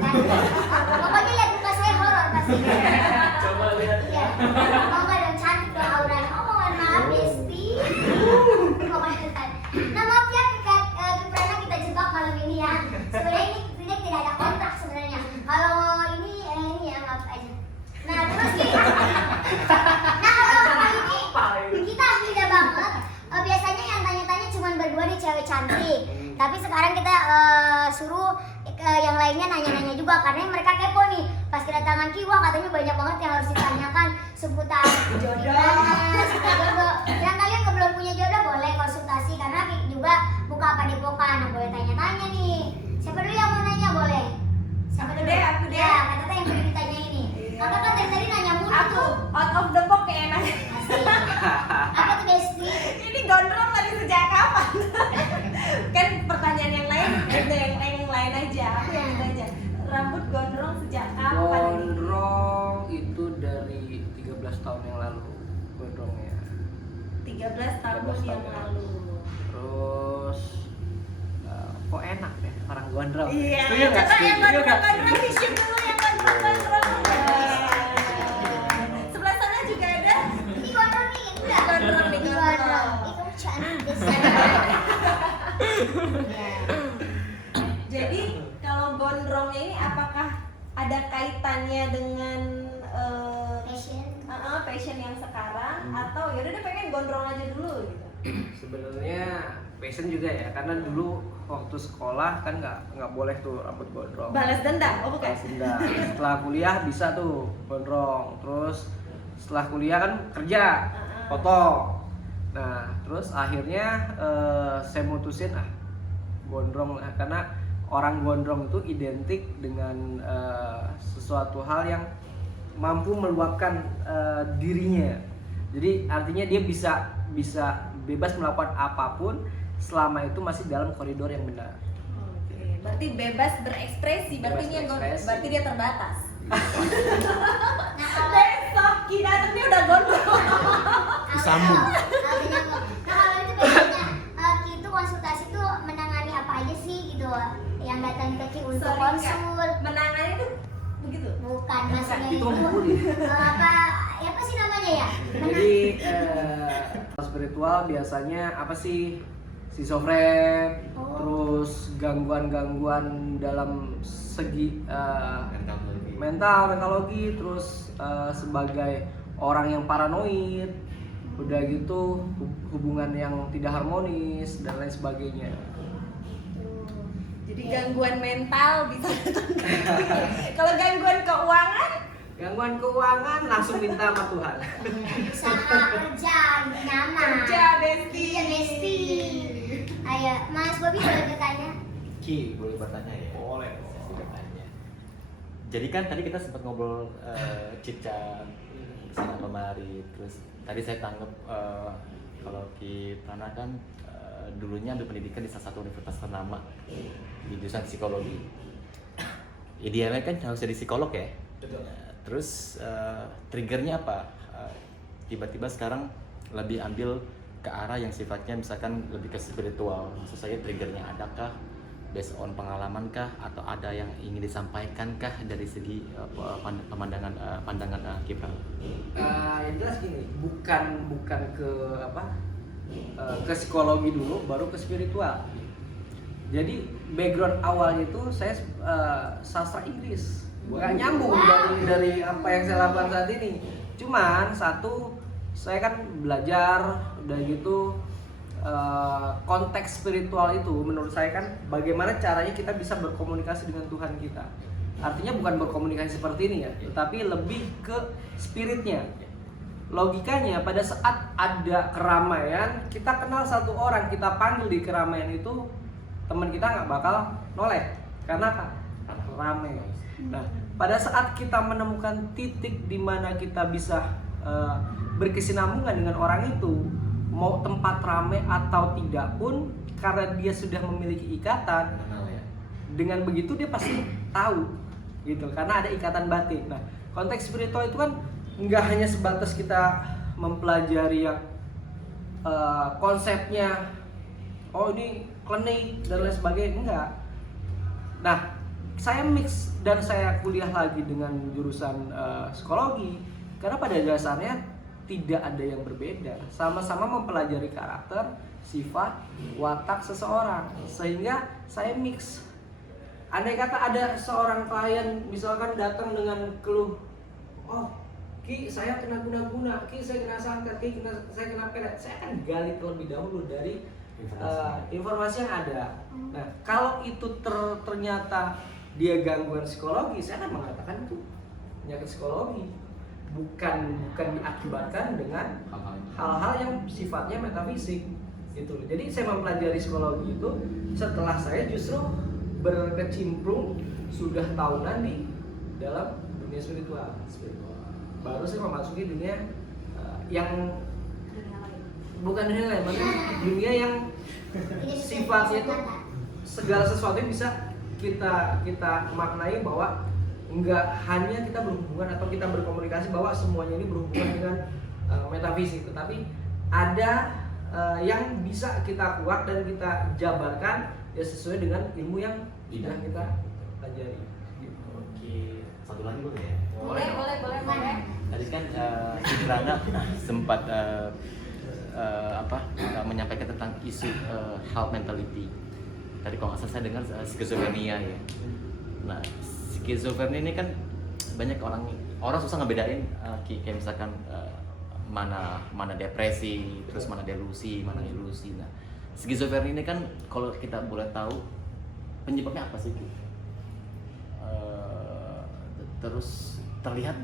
handphone kan. Pokoknya lihat muka saya horor pasti. Coba lihat. Iya. Mau nggak dong cantik dong auranya. Oh mohon maaf Desti. Pokoknya kan. Nah maaf ya Kiprana kita jebak malam ini ya. Sebenarnya ini Frida tidak ada kontrak sebenarnya. Kalau ini ya maaf aja. Nah terus nih. Nah kalau kali ini kita beda banget. Biasanya yang tanya-tanya cuma berdua nih cewek cantik. Tapi sekarang kita suruh yang lainnya nanya-nanya juga karena mereka kepo nih. Pas kedatangan Ki, wah katanya banyak banget yang harus ditanyakan seputar jodoh, seputar jodoh. Yang kalian yang belum punya jodoh boleh konsultasi karena Ki juga buka padepokan. Nah, boleh tanya-tanya nih. Siapa dulu yang mau nanya boleh? Siapa dulu? Aku deh. Ya, Kak Tata yang perlu ditanya ini. Kakak kan dari tadi nanya mulu Aku tuh. out of the box kayak nanya. Asik. Apa tuh Besti? Ini gondrong tadi sejak kapan? Kan pertanyaan yang lain ada yang lain aja. Aku yang itu aja. Rambut gondrong sejak kapan? Gondrong itu dari 13 tahun yang lalu gondrongnya. 13 tahun 13 yang tahun. lalu. Terus kok enak ya orang gondrong. Iya. Setuju nggak? Coba yang Setuju nggak? gondrong vision dulu yang gondrong. Sebelah sana juga ada. Ini gondrong nih, enggak? Gondrong nih, gondrong. Ih, kamu cantik Besti. Jadi kalau gondrongnya ini apakah ada kaitannya dengan passion yang sekarang atau yaudah deh pengen gondrong aja dulu gitu? Sebenarnya passion juga ya karena dulu waktu sekolah kan nggak boleh tuh rambut gondrong. Balas dendam? Oh bukan? Balas dendam. Setelah kuliah bisa tuh gondrong. Terus setelah kuliah kan kerja potong. Nah terus akhirnya saya mutusin gondrong lah karena orang gondrong itu identik dengan sesuatu hal yang mampu meluapkan dirinya. Jadi artinya dia bisa bebas melakukan apapun selama itu masih dalam koridor yang benar. Oke, berarti bebas berekspresi, berarti Bebas ini yang berekspresi. berarti dia terbatas. Nah, kalau Besok kita datangnya udah gondrong. Disambung. kalau itu biasanya Ki itu konsultasi tuh menangani apa aja sih gitu yang datang ke Ki untuk Sorry, Kak. konsul Menangani itu begitu. bukan maksudnya Itu itu membuli. apa sih namanya ya? Jadi spiritual biasanya apa sih? Schizofren, terus gangguan-gangguan dalam segi mentalogi, terus sebagai orang yang paranoid, udah gitu hubungan yang tidak harmonis dan lain sebagainya. Jadi gangguan mental bisa datang ke sini. Kalau gangguan keuangan Gangguan keuangan langsung minta sama Tuhan. Usaha kerja nyaman. kerja Besti. Iya Besti. Ayo Mas Bobi boleh bertanya? Ki, boleh bertanya ya? Boleh. Saya bertanya. Jadi kan tadi kita sempat ngobrol chit-chat sana kemari, terus tadi saya tanggap kalau Ki Prana kan dulunya ambil pendidikan di salah satu universitas ternama di jurusan psikologi. Idealnya kan harus jadi psikolog ya. Betul. Terus triggernya apa? Tiba-tiba sekarang lebih ambil ke arah yang sifatnya misalkan lebih ke spiritual. Maksud saya triggernya adakah based on pengalaman kah atau ada yang ingin disampaikan kah dari segi pandangan Kipra? Yang jelas gini, bukan ke ke psikologi dulu, baru ke spiritual. Jadi background awalnya itu saya sastra Inggris. Nggak nyambung dari apa yang saya lakukan saat ini. Cuman satu, saya kan belajar udah gitu konteks spiritual itu menurut saya kan bagaimana caranya kita bisa berkomunikasi dengan Tuhan kita. Artinya bukan berkomunikasi seperti ini ya, tetapi lebih ke spiritnya. Logikanya pada saat ada keramaian, kita kenal satu orang, kita panggil di keramaian itu, teman kita nggak bakal noleh. Karena apa? Karena ramai. Nah, pada saat kita menemukan titik di mana kita bisa berkesinambungan dengan orang itu, mau tempat ramai atau tidak pun, karena dia sudah memiliki ikatan, dengan begitu dia pasti tahu, gitu. Karena ada ikatan batin. Nah, konteks spiritual itu kan nggak hanya sebatas kita mempelajari yang konsepnya, oh ini klinik dan lain sebagainya, enggak. Nah, saya mix dan saya kuliah lagi dengan jurusan psikologi karena pada dasarnya tidak ada yang berbeda, sama-sama mempelajari karakter, sifat, watak seseorang, sehingga saya mix. Andai kata ada seorang klien misalkan datang dengan keluh, oh Ki saya kena guna-guna, Ki saya kena santet, Ki saya kena pelet, saya akan gali terlebih dahulu dari informasi yang ada. Nah kalau itu ternyata dia gangguan psikologi, saya akan mengatakan itu penyakit psikologi, bukan diakibatkan dengan hal-hal yang sifatnya metafisik gitu. Jadi saya mempelajari psikologi itu setelah saya justru berkecimpung sudah tahunan di dalam dunia spiritual. Baru saya memasuki dunia yang bukan dunia lain, maksudnya dunia yang sifatnya itu segala sesuatu yang bisa kita maknai bahwa enggak hanya kita berhubungan atau kita berkomunikasi bahwa semuanya ini berhubungan dengan metafisik, tetapi ada yang bisa kita kuak dan kita jabarkan ya sesuai dengan ilmu yang sudah kita pelajari. Oke, satu lagi boleh ya? Boleh. Tadi kan Citrana sempat menyampaikan tentang isu health mentality. Tadi kalau nggak salah saya dengar skizofrenia ya. Nah, skizofrenia ini kan banyak orang susah ngebedain kayak misalkan mana depresi, terus mana delusi, mana ilusi. Nah, skizofrenia ini kan kalau kita boleh tahu penyebabnya apa sih? Terus terlihat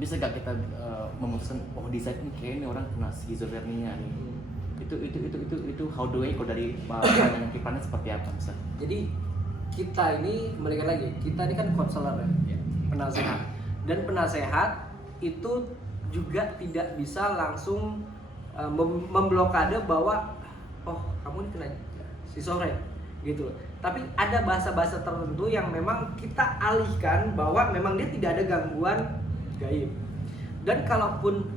bisa gak kita memutuskan oh di saat ini kayaknya orang kena skizofrenia nih. Itu how do I kalau dari pandangan Kipana seperti apa Mas? Jadi kita ini balik lagi, kita ini kan konselor ya, penasehat. Dan penasehat itu juga tidak bisa langsung memblokade bahwa oh kamu ini kena skizofren gitu. Tapi ada bahasa-bahasa tertentu yang memang kita alihkan bahwa memang dia tidak ada gangguan gaib. Dan kalaupun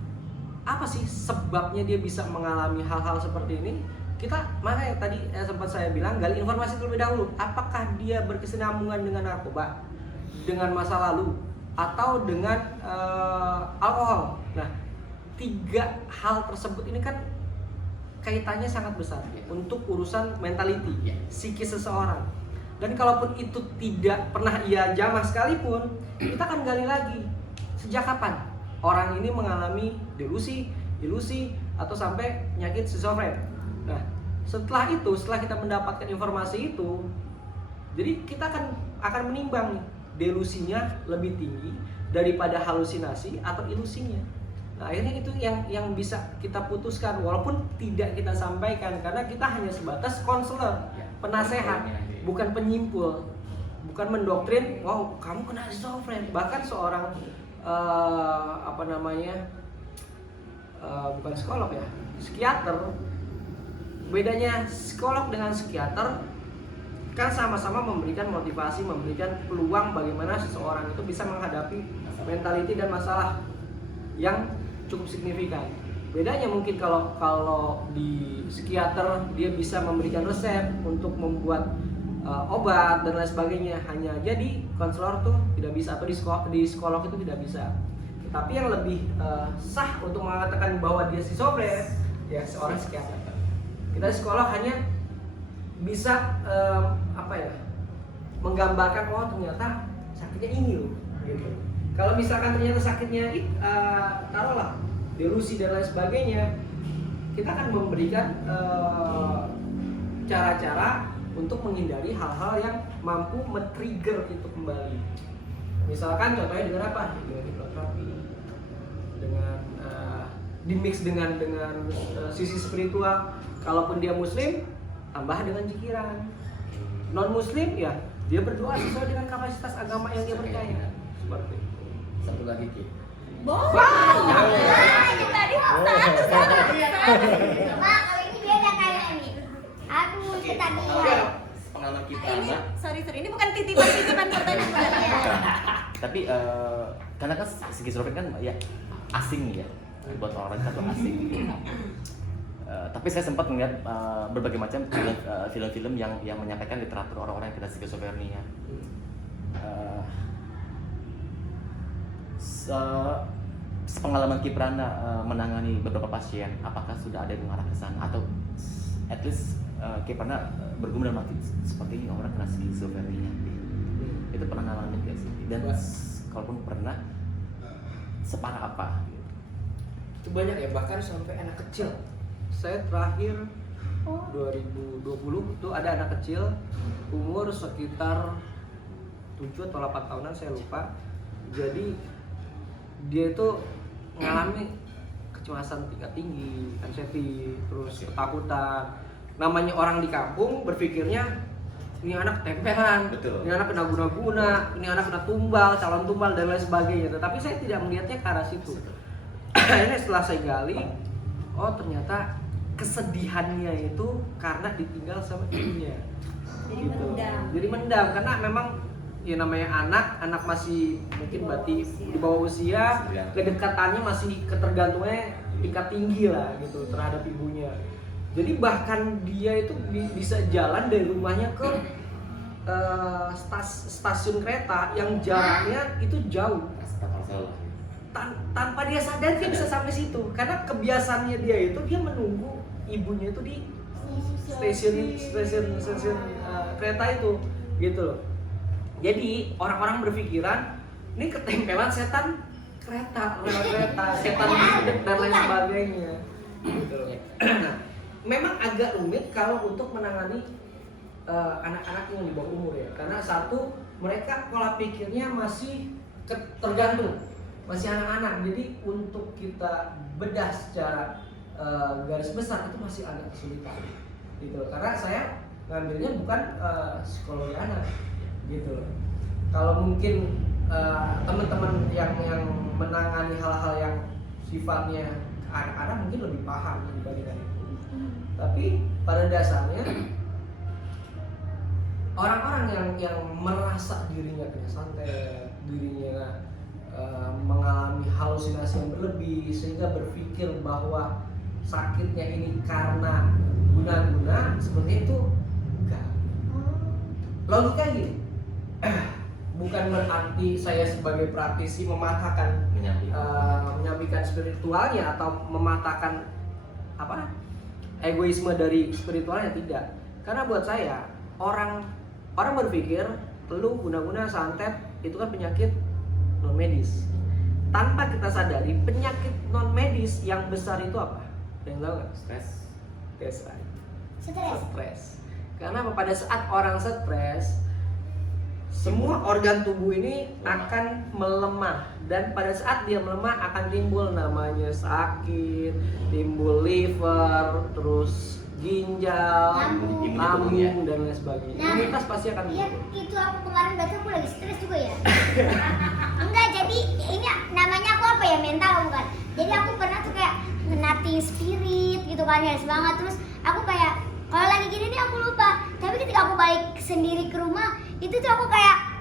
apa sih sebabnya dia bisa mengalami hal-hal seperti ini, kita makanya tadi sempat saya bilang gali informasi terlebih dahulu. Apakah dia berkesinambungan dengan narkoba, dengan masa lalu, atau dengan alkohol? Nah, 3 hal tersebut ini kan kaitannya sangat besar untuk urusan mentality, psikis seseorang. Dan kalaupun itu tidak pernah ia jamah sekalipun, kita akan gali lagi sejak kapan orang ini mengalami delusi, ilusi, atau sampai penyakit skizofren. Nah, setelah kita mendapatkan informasi itu, jadi kita akan menimbang nih, delusinya lebih tinggi daripada halusinasi atau ilusinya. Nah, akhirnya itu yang bisa kita putuskan walaupun tidak kita sampaikan karena kita hanya sebatas konselor, penasehat, bukan penyimpul, bukan mendoktrin, wow kamu kena skizofren. Bahkan seorang bukan psikolog ya, psikiater. Bedanya psikolog dengan psikiater kan sama-sama memberikan motivasi, memberikan peluang bagaimana seseorang itu bisa menghadapi mentality dan masalah yang cukup signifikan. Bedanya mungkin kalau di psikiater dia bisa memberikan resep untuk membuat obat dan lain sebagainya, hanya jadi konselor tuh tidak bisa, atau di psikolog itu tidak bisa. Tapi yang lebih sah untuk mengatakan bahwa dia schizofren ya seorang psikiater. Kita psikolog hanya bisa menggambarkan oh ternyata sakitnya ini loh gitu. Kalau misalkan ternyata sakitnya taruhlah delusi dan lain sebagainya, kita akan memberikan cara-cara untuk menghindari hal-hal yang mampu men-trigger itu kembali. Misalkan contohnya dengan apa? Dengan hipnoterapi, dengan dimix dengan sisi spiritual. Kalaupun dia muslim, tambah dengan jikiran. Non muslim ya dia berdoa sesuai dengan kapasitas agama yang dia percaya. Seperti itu. Satu lagi Ki. Tadi Mak, kalau ini beda kayak ini. Aduh, ketagihan. Pengalaman kita ini sorry ini bukan titipan pertanyaan. Tapi karena kan skizofren kan ya asing ya buat orang kita tuh asing gitu. Tapi saya sempat melihat berbagai macam film-film yang menyampaikan literatur orang-orang yang kena skizofrenia. Pengalaman Kiprana menangani beberapa pasien, apakah sudah ada yang mengarah ke sana atau at least Kiprana bergumul dalam arti seperti ini orang kena skizofrenia, itu pernah ngalamin gak sih? Dan kalaupun pernah, separah apa? Itu banyak ya, bahkan sampai anak kecil. Saya terakhir 2020 itu ada anak kecil umur sekitar 7 atau 8 tahunan, saya lupa. Jadi dia itu mengalami kecemasan tingkat tinggi, anxiety, terus ketakutan. Namanya orang di kampung berpikirnya ini anak tempelan, Betul. ini anak kena guna-guna, ini anak kena tumbal, calon tumbal dan lain sebagainya. Tetapi saya tidak melihatnya ke arah situ. Akhirnya setelah saya gali, oh ternyata kesedihannya itu karena ditinggal sama ibunya. Jadi Gitu. mendam. Jadi mendam karena memang ya namanya anak masih mungkin berarti di bawah usia, kedekatannya masih ketergantungannya tingkat tinggi lah gitu terhadap ibunya. Jadi bahkan dia itu bisa jalan dari rumahnya ke stasiun kereta yang jaraknya itu jauh. Tanpa dia sadar dia bisa sampai situ karena kebiasaannya dia itu dia menunggu ibunya itu di stasiun kereta itu gitu loh. Jadi orang-orang berpikiran ini ketempelan setan kereta, setan dan lain sebagainya gitu loh. Nah, memang agak rumit kalau untuk menangani anak-anak yang di bawah umur ya, karena satu mereka pola pikirnya masih tergantung, masih anak-anak. Jadi untuk kita bedah secara garis besar itu masih agak kesulitan gitu. Karena saya ngambilnya bukan psikologi anak gitu. Kalau mungkin teman-teman yang menangani hal-hal yang sifatnya anak-anak mungkin lebih paham dibandingkan itu. Tapi pada dasarnya orang-orang yang merasa dirinya kena santet, dirinya mengalami halusinasi yang berlebih sehingga berpikir bahwa sakitnya ini karena guna-guna seperti itu, enggak. Logika gini, bukan berarti saya sebagai praktisi mematahkan menyampaikan spiritualnya atau mematahkan egoisme dari spiritualnya, tidak. Karena buat saya orang berpikir lu guna-guna santet itu kan penyakit non medis. Tanpa kita sadari penyakit non medis yang besar itu apa? Ada yang tahu nggak? Stres. That's right. Stres. Stres. Karena pada saat orang stres, semua organ tubuh ini akan melemah, dan pada saat dia melemah akan timbul namanya sakit, timbul liver, terus ginjal, lambung dan lain sebagainya. Nah, Imunitas pasti akan Iya, menurun. itu aku kemarin berarti aku lagi stres juga ya. Enggak, jadi ini namanya aku apa ya, mental bukan. Jadi aku pernah tuh kayak nothing spirit gitu kan ya, semangat. Terus aku kayak kalau lagi gini nih aku lupa. Tapi ketika aku balik sendiri ke rumah, itu tuh aku kayak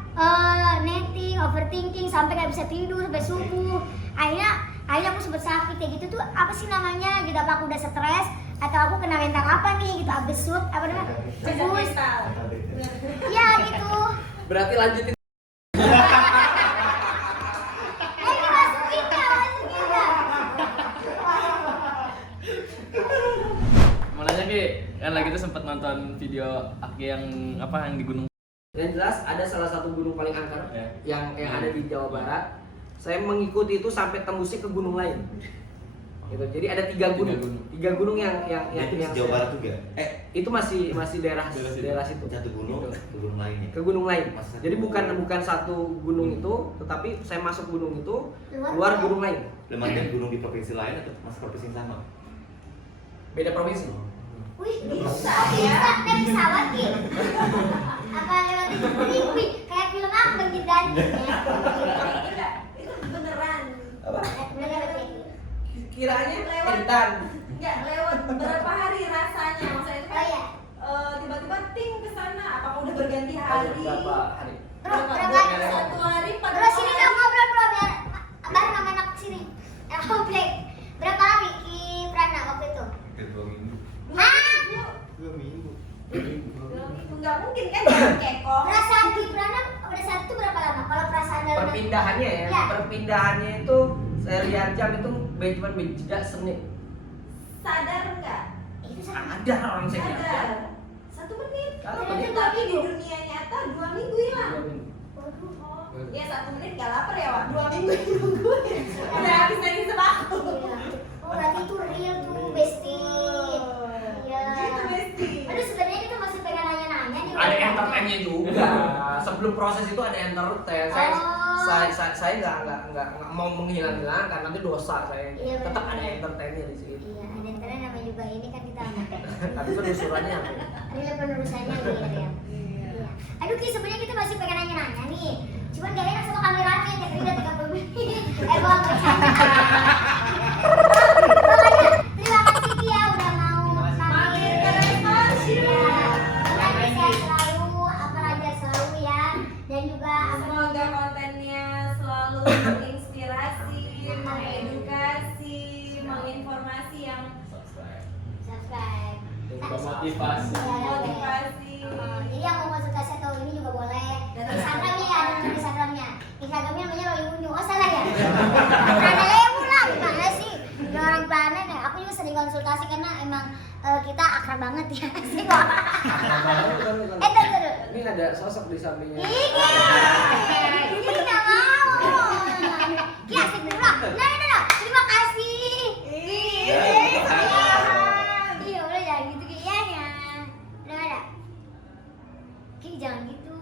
netting, overthinking sampai nggak bisa tidur sampai subuh. Akhirnya aku sempet sakit kayak gitu tuh, apa sih namanya gitu, apa aku udah stres atau aku kena mental apa nih gitu, absurd apa namanya, cebus ya gitu. Berarti lanjutin. Ini masukin nggak? Mau nanya Ki, kan lagi tuh sempat nonton video Aki yang di gunung. Yang jelas ada salah satu gunung paling angker yang ada di Jawa Barat. Saya mengikuti itu sampai tembusnya ke gunung lain. Gitu. Jadi ada tiga gunung yang Jawa Barat juga. Itu masih daerah situ. Satu gunung ke gunung lainnya. Ke gunung lain. Masih satu Jadi gunung. bukan satu gunung itu, tetapi saya masuk gunung itu, keluar gunung lain. Lemarian gunung di provinsi lain atau masih provinsi yang sama? Beda provinsi. Wih, bisa naik pesawat Ki. Apa lewat itu? Wih, kayak film apa begitu. Itu beneran. Bener Kiranya Lewat. editan. Enggak, lewat berapa hari rasanya? Maksudnya itu Oh kan iya. tiba-tiba ting ke sana. Apakah udah berganti hari? Berapa hari? Berapa hari? Satu hari pada Bro, sini dong ngobrol bro, biar bareng sama anak sini. Komplek. Berapa hari Ki Prana waktu itu? 2 minggu. Ah, 2 minggu. 2 minggu. Nggak mungkin kan jangan kekong. perasaan Ki Prana perpindahannya ya. Ya. Perpindahannya itu saya lihat jam itu cuma beda senit. Sadar nggak? Itu sama. Ada orang saya lihat. Sadar. 1 menit. Kalau Ternyata menit. 2 Tapi di minggu. dunia nyata 2 minggu hilang. Waduh. Ya 1 menit gak lapar ya Wak, 2 minggu nungguin. Udah habis dari sembako. Iya. Oh berarti itu real tuh bestie. Iya. Gitu Besti. Aduh sebenarnya kita masih pengen nanya-nanya nih. Ada entertainnya juga. Sebelum proses itu ada entertain. Saya nggak mau menghilangkan nanti dosa saya. Iya, Tetap benar. ada entertainnya di situ. Iya, ada entertain namanya juga ini kan kita Tapi penelusurannya apa? real penerusannya real ya. Iya. Aduh Ki, sebenarnya kita masih pengen nanya-nanya nih. Cuman gak enak sama kameranya, jadi udah 30 menit. Bohong bercanda. Pokoknya terima kasih Ki ya udah mau mampir ke Mampir. Nanti sehat selalu, apa aja selalu ya. Dan juga Semoga kontennya selalu menginspirasi, mengedukasi, menginformasi yang subscribe. Motivasi. motivasi. Jadi yang mau konsultasi atau ini juga boleh. Instagramnya ya, ada nama Instagramnya. Instagramnya namanya Loli Unyu. Oh salah ya? Ada Lewu lah, gimana sih? Udah orang planet ya. Aku juga sering konsultasi karena emang kita akrab banget ya. Sih kok. Terus. Ini ada sosok di sampingnya. Ini nggak mau. Ki asik dulu lah. Nah. Terima kasih. Iya udah jangan gitu Ki ya. Udah ada. Ki jangan gitu.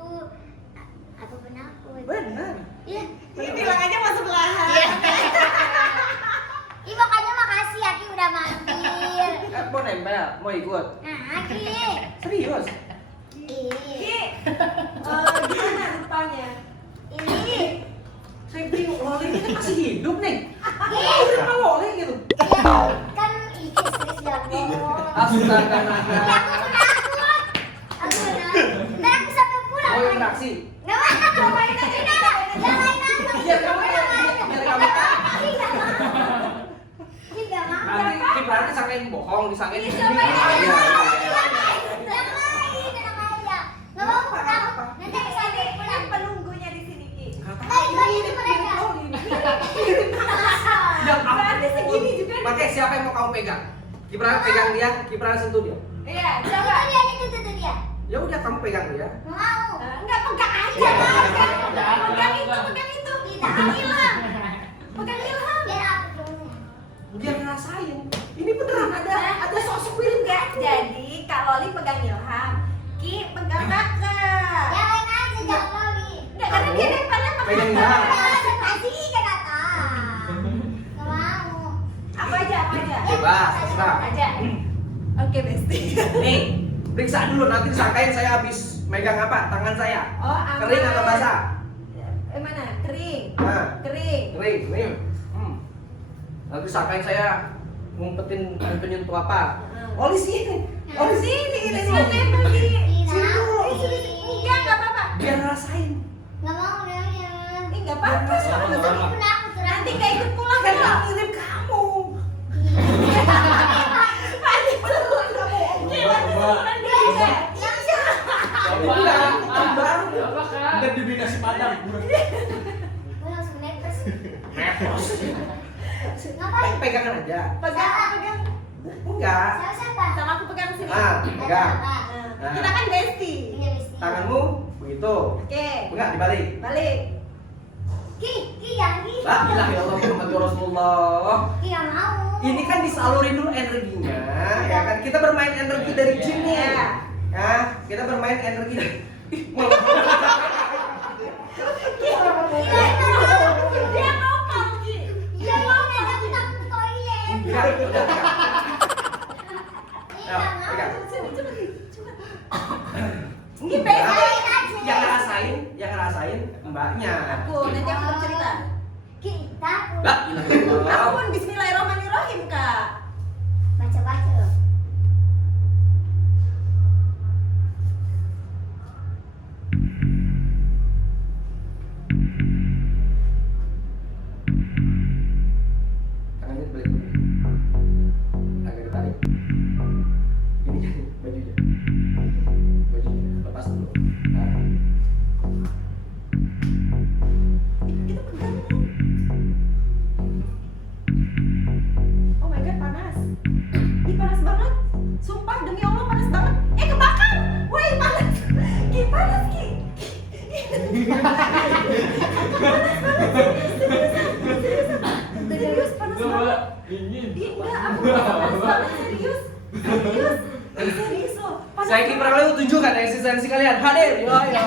Aku penakut. Benar. Iya. Ini bilang aja masuk lahan. Ih pokoknya makasih ya Ki udah mampir. Mau nempel, mau ikut. Nah Ki. Serius? Ih. Ki, gimana depannya? Ini. Saya bingung, Loli ini masih hidup nih. Ki. Kenapa Loli gitu? Ya, kan ih Ki serius jago. Astaga Ya naga. aku penakut. Aku penakut. Ntar aku sampai pulang. Oh yang beraksi. Nggak mau. Cobain aja dah. Yang lain aja. Biar kamu biar kamu Ki nggak mau. Ki nggak mau. nanti Kiprana disangkain bohong, disangkain Ih, ini. cobain aja. Iya, iya, iya. Yang lain, tenang aja. Nggak mau aku penakut. Nanti aku sampai pulang. Penunggunya di sini Ki. Itu mereka. Yang apa? Berarti segini juga. Pakai siapa yang mau kamu pegang? Kiprana pegang dia, Kiprana sentuh dia. Iya, Itu coba. dia, itu dia. Ya udah kamu pegang dia. Mau. Enggak pegang aja. Iya. Pegang itu. Kita hilang. Pegang Ilham. Biar aku dulu. Biar ngerasain. Ini beneran ada sosok Willy Enggak, jadi Kak Loli pegang Ilham. Ki pegang kakak. Yang lain aja jangan Loli. Enggak, karena dia depannya Pegang pegang Ilham. kakak. Kasih ke datang. Nggak mau. Apa aja? Bebas, terserah. Aja. Oke, Besti. Nih, periksa dulu nanti disangkain saya habis megang apa? Tangan saya. Oh, aman. Kering atau basah? Mana? Kering. Nah, Kering. kering, nih. Nanti disangkain saya ngumpetin penyentuh apa? Oh di sini. Oh di sini. Ini semua nempel Ki. Sini dulu. Enggak, enggak apa-apa. Biar ngerasain. Nggak mau nanya. Ini enggak apa-apa. Aku penakut tuh. Nanti kayak ikut pulang Kan kan. yang ngirim kamu. Pasti pulang kamu. Gila, pulang dia juga. Enggak, kembar. Coba Kak. Udah dibeli nasi padang. Gue langsung nepes. Mepos. Ngapain? Pegangan aja. Pegang. Enggak. Siapa? Sama aku pegang sini. Ah, pegang. Nah, kita kan Besti. Ini Besti. Tanganmu begitu. Oke. Enggak dibalik. Balik. Ki jangan gitu. La ilaha illallah Muhammadur Rasulullah. Ki nggak mau. Ini kan disalurin dulu energinya, ya kan? Kita bermain energi dari jin nih. Iya. Ya, kita bermain energi dari Dia ngomong Ki. Iya, ini ada kita ke toilet. Enggak, udah enggak. Iya, nggak mau. pegang. Ki, Enggak. pegang. Yang ngerasain mbaknya. Aku nanti aku cerita. Ki, takut. La ilaha illallah. Aku pun Bismillahirrahmanirrahim Kak. Baca-baca loh. Tangannya balik dulu. Agak ditarik. Ini jadi bajunya. Bajunya lepas dulu. Nah. Kita eksistensi kalian hadir. Yo yo.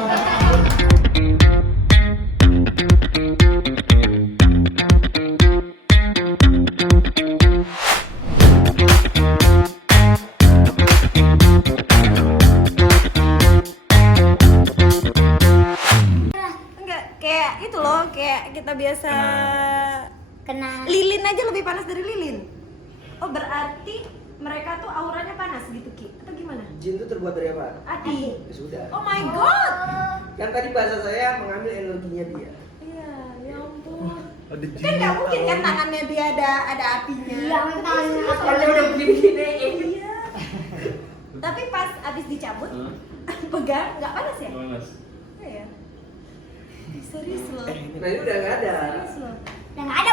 Enggak, kayak itu loh, kayak kita biasa Kena lilin aja lebih panas dari lilin. Oh, berarti mereka tuh auranya panas gitu, Ki? Atau gimana? Jin itu terbuat dari apa? Adi. Ya sudah. Oh my god. Kan tadi bahasa saya mengambil energinya dia. Iya, ya ampun. Ada Kan nggak mungkin kan tangannya dia ada apinya. Iya, memang tangannya apa? Kalau udah begini-gini. Iya. Tapi pas abis dicabut, pegang nggak panas ya? Panas. Iya ya. Serius loh. Nah ini udah nggak ada. Serius loh. Yang ada